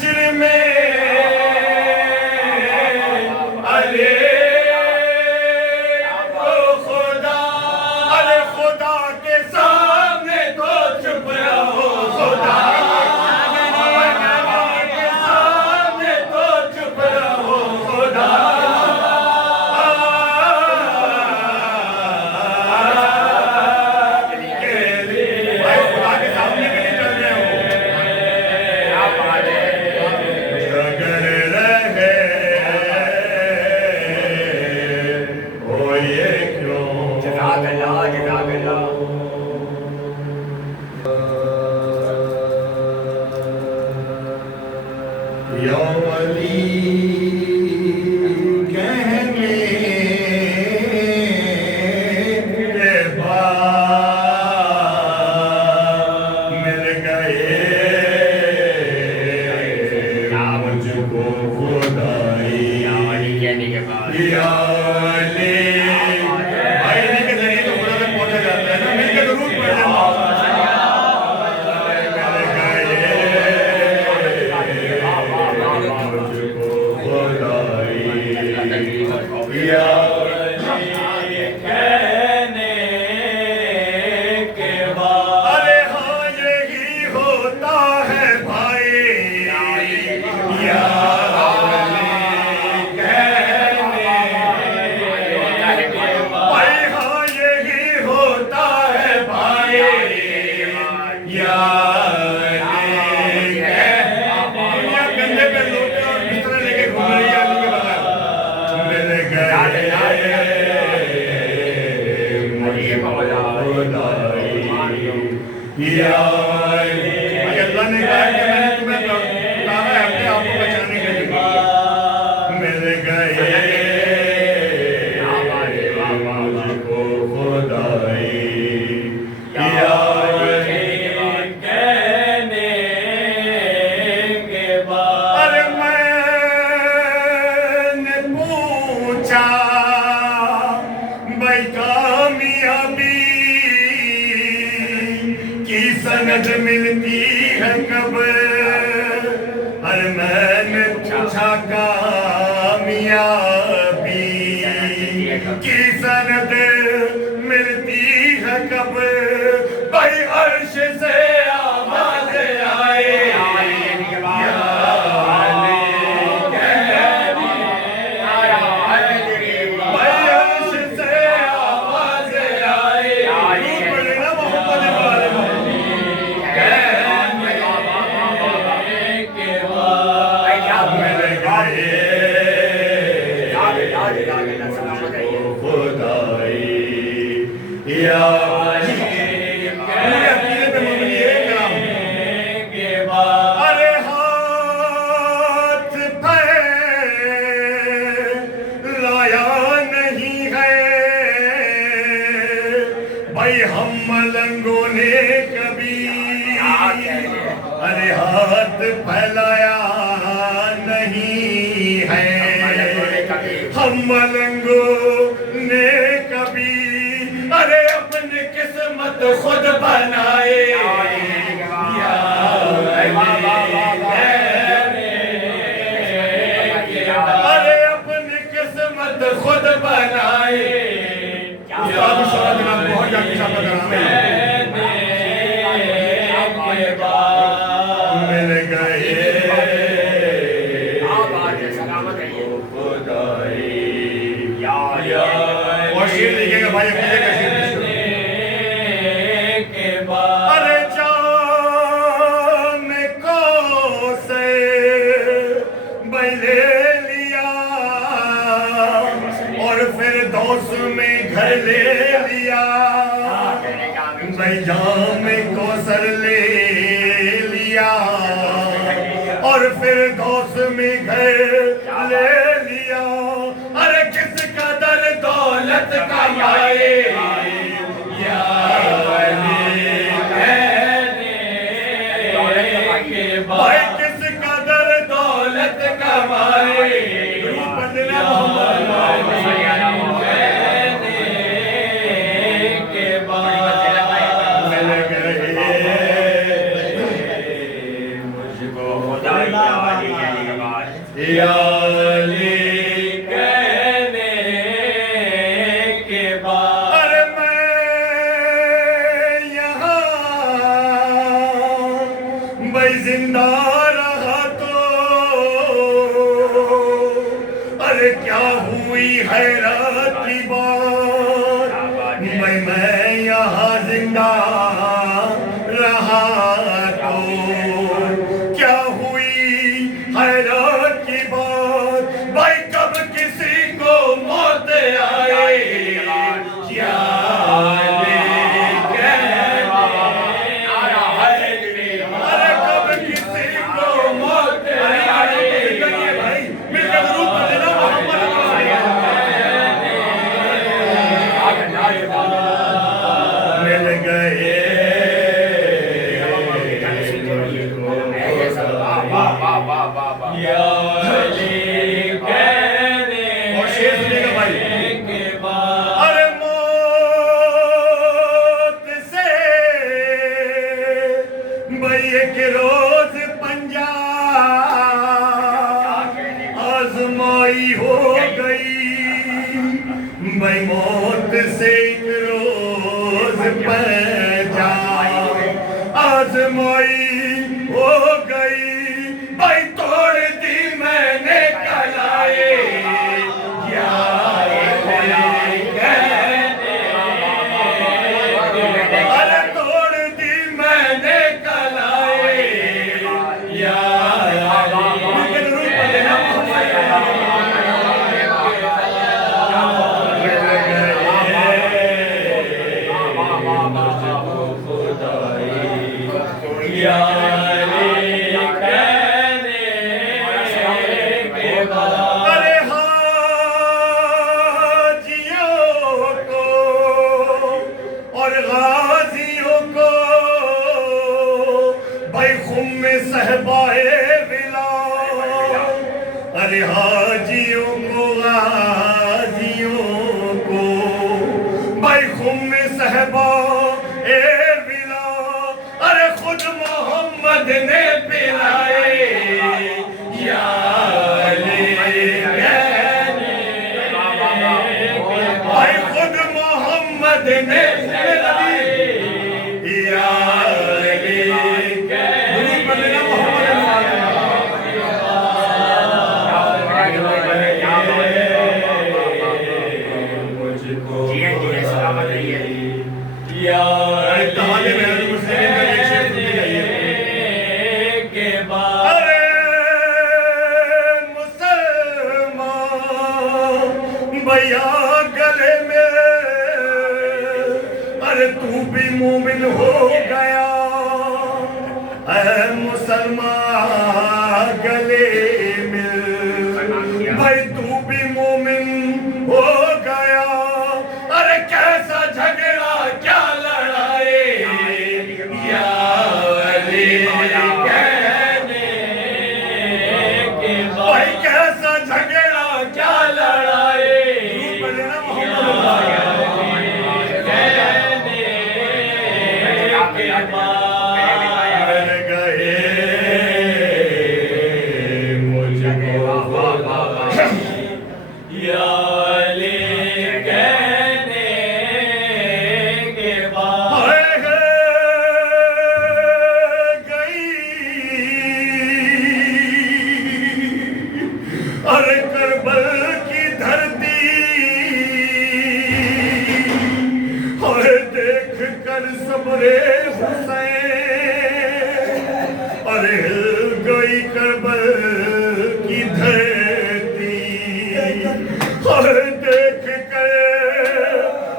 हश्र में अरे ओ खुदा, अरे खुदा के सामने तो चुप रहो खुदा के सामने तो चुप रहो खुदा। अल्लाह ने कहा कि मैंने तुम्हें उतारा है अपने आप को बचाने के लिए। मिल गए मुझको खुदाई कहने के बाद। अरे मैंने पूछा भाई कामयाबी की सनद मिलती है कब। अरे मैंने पूछा कामयाबी की सनद मिलती है कब। भाई अर्श से आवाज आए अरे हाथ फैलाया नहीं है भाई हम मलंगों ने कभी। अरे हाथ फैलाया नहीं है हम मलंगों ने कभी। अरे अपनी किस्मत खुद बनाए अरे अपनी किस्मत खुद बनाए। बहुत मिल गए और शेर लिखेगा भाई अपने का शेर। अरे जान को से बैले लिया और फिर दोस्त में घर ले लिया। भाई जाम को सर ले लिया और फिर दोस्त में घर ले लिया। अरे किस कदर दौलत कमाए भाई किस कदर दौलत कमाए। मुझको खुदा या अली कहने के बाद अरे मैं यहाँ भाई जिंदा रहा तो अरे क्या हुई हैरत की बात मैं यहाँ जिंदा रहा तो क्या हुई हैरत की बात भाई कब किसी को मौत आए क्या अरे कब किसी को मौत आए भाई मिलकर रूप देना मोहम्मद मिल गए या अली कहने और शेर सुनेगा भाई के बाद अरे मौत से भाई एक रोज पंजा आजमाई हो गई भाई मौत से एक रोज पंजा आजमाई हो गई भाई तोड़ दी मैंने कलाए या अरे तोड़ दी मैंने कलाए या अरे हाजियों को और गाजियों को भाई खुम में सहबाए बिला अरे हाजियों को गाजियों को भाई खुम में सहबा ए बिला अरे खुद मोहम्मद ने पिलाए या भाई खुद मोहम्मद ने या भैया गले में अरे तू भी मोमिन हो गया ऐ मुसलमान गले में भाई तू भी मोमिन हो गया अरे कैसा झगड़ा क्या लड़ाई या अली कहने के भाई कैसा झगड़ा क्या लड़ाई अरे करबल की धरती अरे देख कर सबरे हुसैन अरे हिल गई करबल की धरती अरे देख कर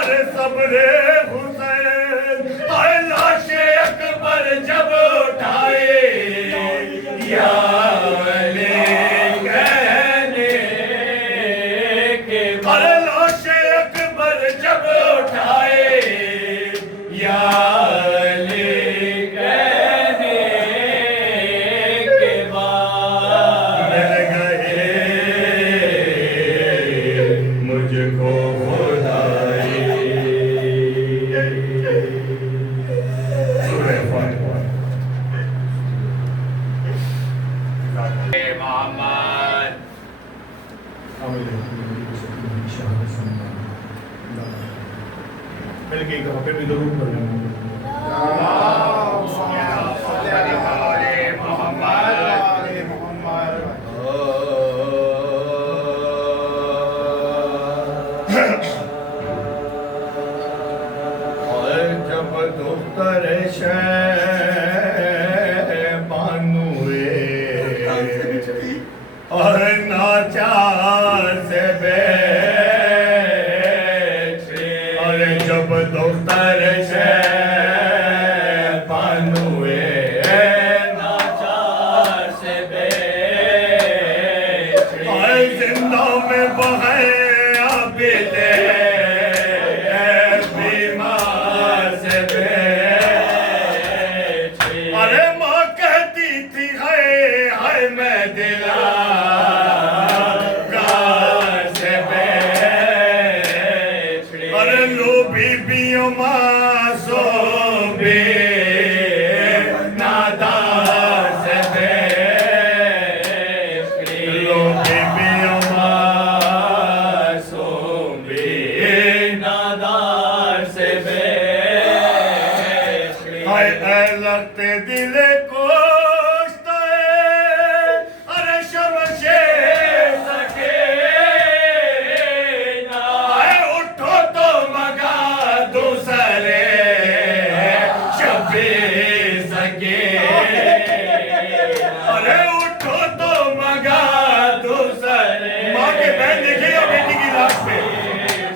अरे सबरे हुसैन अरे लाशे अकबर जब उठाए या अली कहने मोहम्मद मिलके एक पे भी जरूर कर लेना और नाचार से बेचे और जब दोस्तर से पानुए नाचार से बेचे और जिंदा में बहे अभी दे बीमार से बेचे अरे माँ कहती थी है मैं दिला बीबियों मासूम भी नादार से बेचड़ी लो बीबियों मासूम भी नादार से बेचड़ी हाय लगते दिल को अरे शर्मशे अरे उठो तो मगा दूसरे माँ के बहन देखिएगा बेटी की लाश पे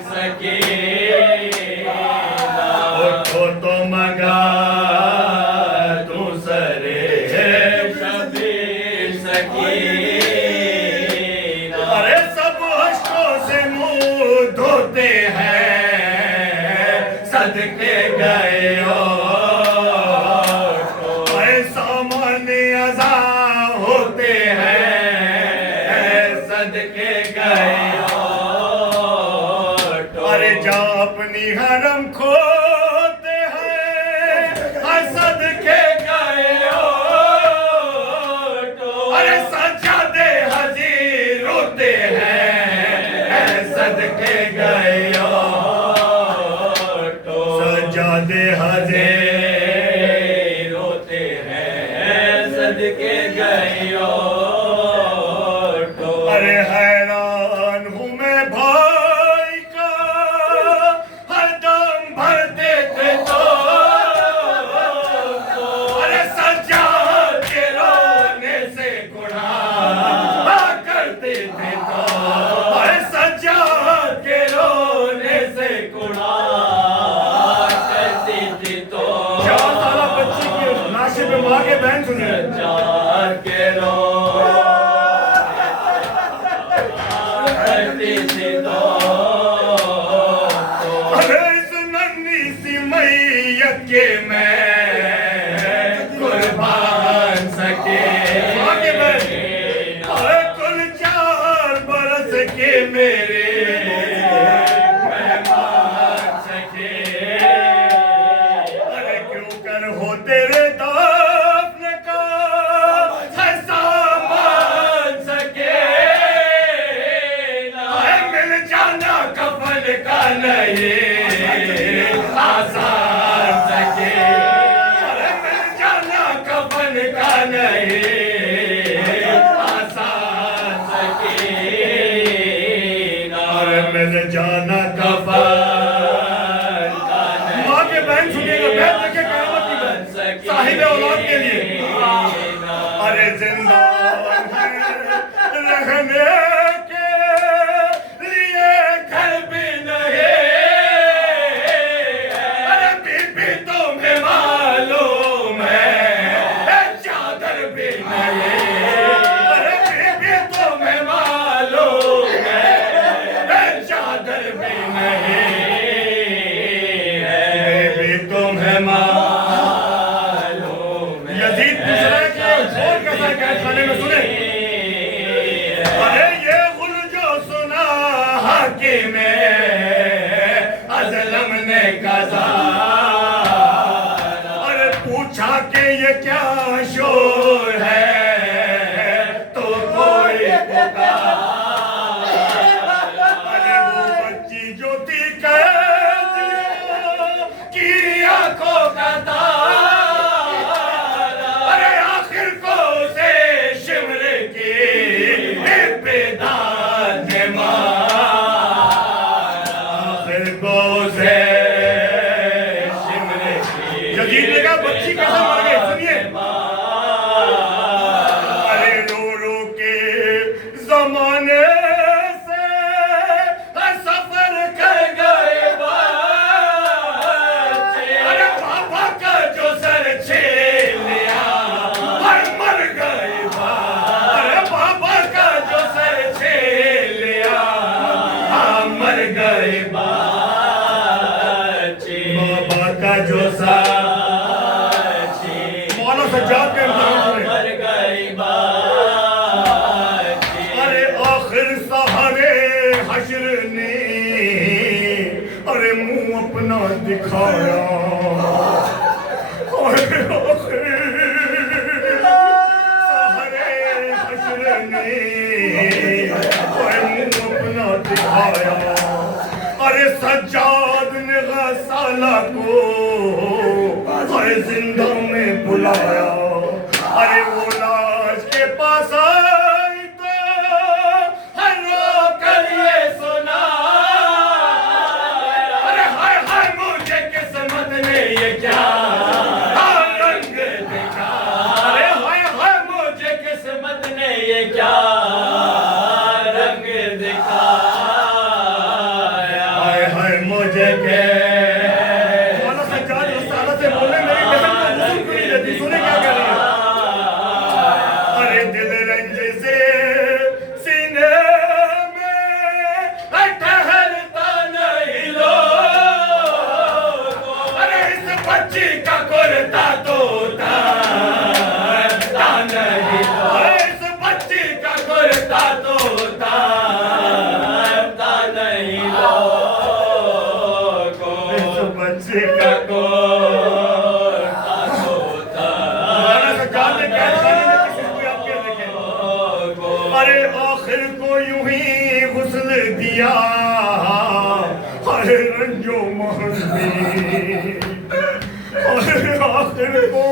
सके उठो तो मगा दूसरे सके अरे सब हंसों से मुंह धोते हैं सदके गए होते हैं सदके गए अरे जा अपनी हरम खोते हैं सदके गए अरे सजादे हजीर रोते हैं सदके गए सजादे हजीर रोते हैं सदके गए अरे हैरान हूँ मैं भाई का हर दम भरते थे तो अरे सज्जाद के रोने से गुनाह करते थे तो अरे सज्जाद के रोने से गुनाह करते थे तो 4 साल बच्ची की नाशे पे माँ के बहन सुने सज्जाद के रो के मैं कुर्बान सके और कुल 4 बरस के मेरे मेहमान सके अरे क्यों कर हो तेरे दाफन का सामान सके मिल जाना कफन का नहीं आसान सके अरे मिल जाना कफन का नहीं आसान सके अरे मिल जाना कफन का नहीं माँ के बहन सुनिएगा बहन देखे कयामत की बहन साहिब औलाद के लिए अरे जिंदा रहने के लिए घर भी नहीं यजीद पूछ रहा है कि झोल कैसा है खाने में सुने अरे दिखाया और सहारे हश्र ने मुंह अपना दिखाया। अरे सज्जाद ने गसाला को हर जिंदा में बुलाया। अरे वो लाश के पास आई तो हर रो कर ये सुना, अरे हाय हाय मुझे किस्मत ने ये क्या रंग दिखा। अरे हाय हाय मुझे किस्मत ने ये क्या रंग दिखाया। हाय हाय मुझे के मौला सज्जाद उस्ताद से बोले मेरी बहन को वुज़ू क्यों नहीं देती, सुने क्या कह रही है। अरे दिल रंज से सीने में ठहरता नहीं लोगों। अरे इस बच्ची का कुर्ता तो उतारता नहीं लोगों। अरे इस बच्ची का कुर्ता तो उतारता नहीं लोगों। इस बच्ची का कुर्ता तो उतारता नहीं लोगों। अरे आखिर को यूं ही गुस्ल दिया हर रंजो महल में। अरे आखिर को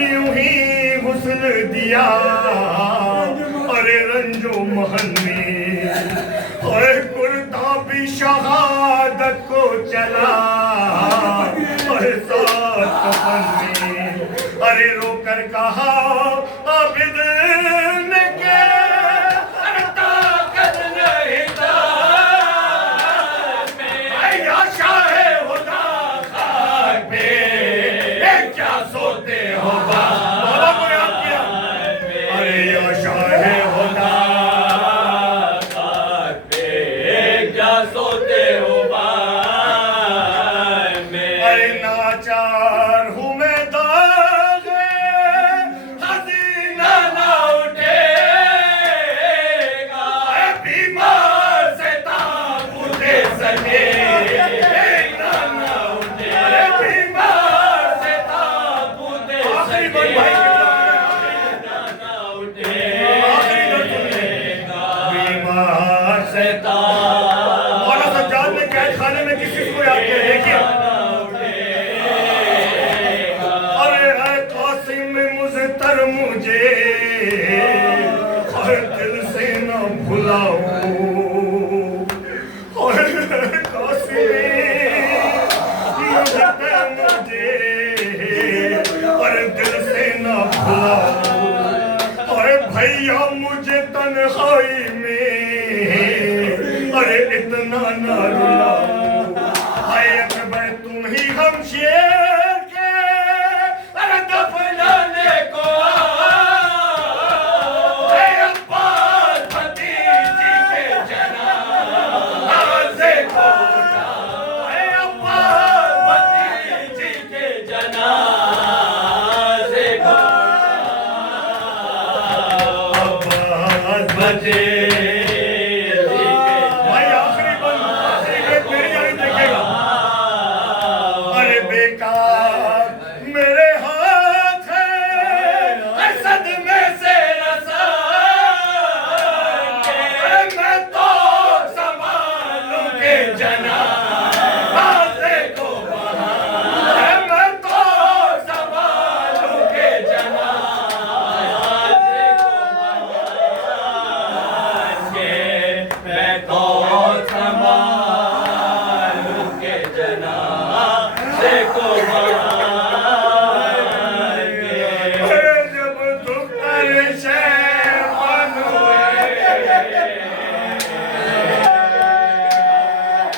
यूं ही गुस्ल दिया अरे रंजो महल में। अरे कुर्ता भी शहादत को चला अरे साथ कफन में। अरे रोकर कहा आबिद ने के अरे ताकत नहीं दाद में। या शाहे खुदा खाक पे क्या सोते हो बाबा को याद किया। अरे या शाहे खुदा खाक पे क्या सोते हो बाग में। अरे नाचार हूँ मैं दागे हसीना ना उठेगा। बीमार से ताबूते सके ना उठे। अरे बीमार से ताबूते सके ना उठेगा। बीमार से मौला सज्जाद ने कैद खाने में किस चीज को याद किया देखिए। अरे ऐ कासिम मुज़्तर मुझे हर दिल से न भुलाओ। और कासिम मुज़्तर मुझे हर दिल से न भुलाओ। और भैया मुझे तन्हाई में अरे इतना ना रुलाओ। हाय अकबर तुम ही हम शेर के अरे दफनाने को आओ। हे अब्बास भतीजी के जनाज़े को उठाओ। हे अब्बास भतीजी के जनाज़े को उठाओ। अब्बास भतीजी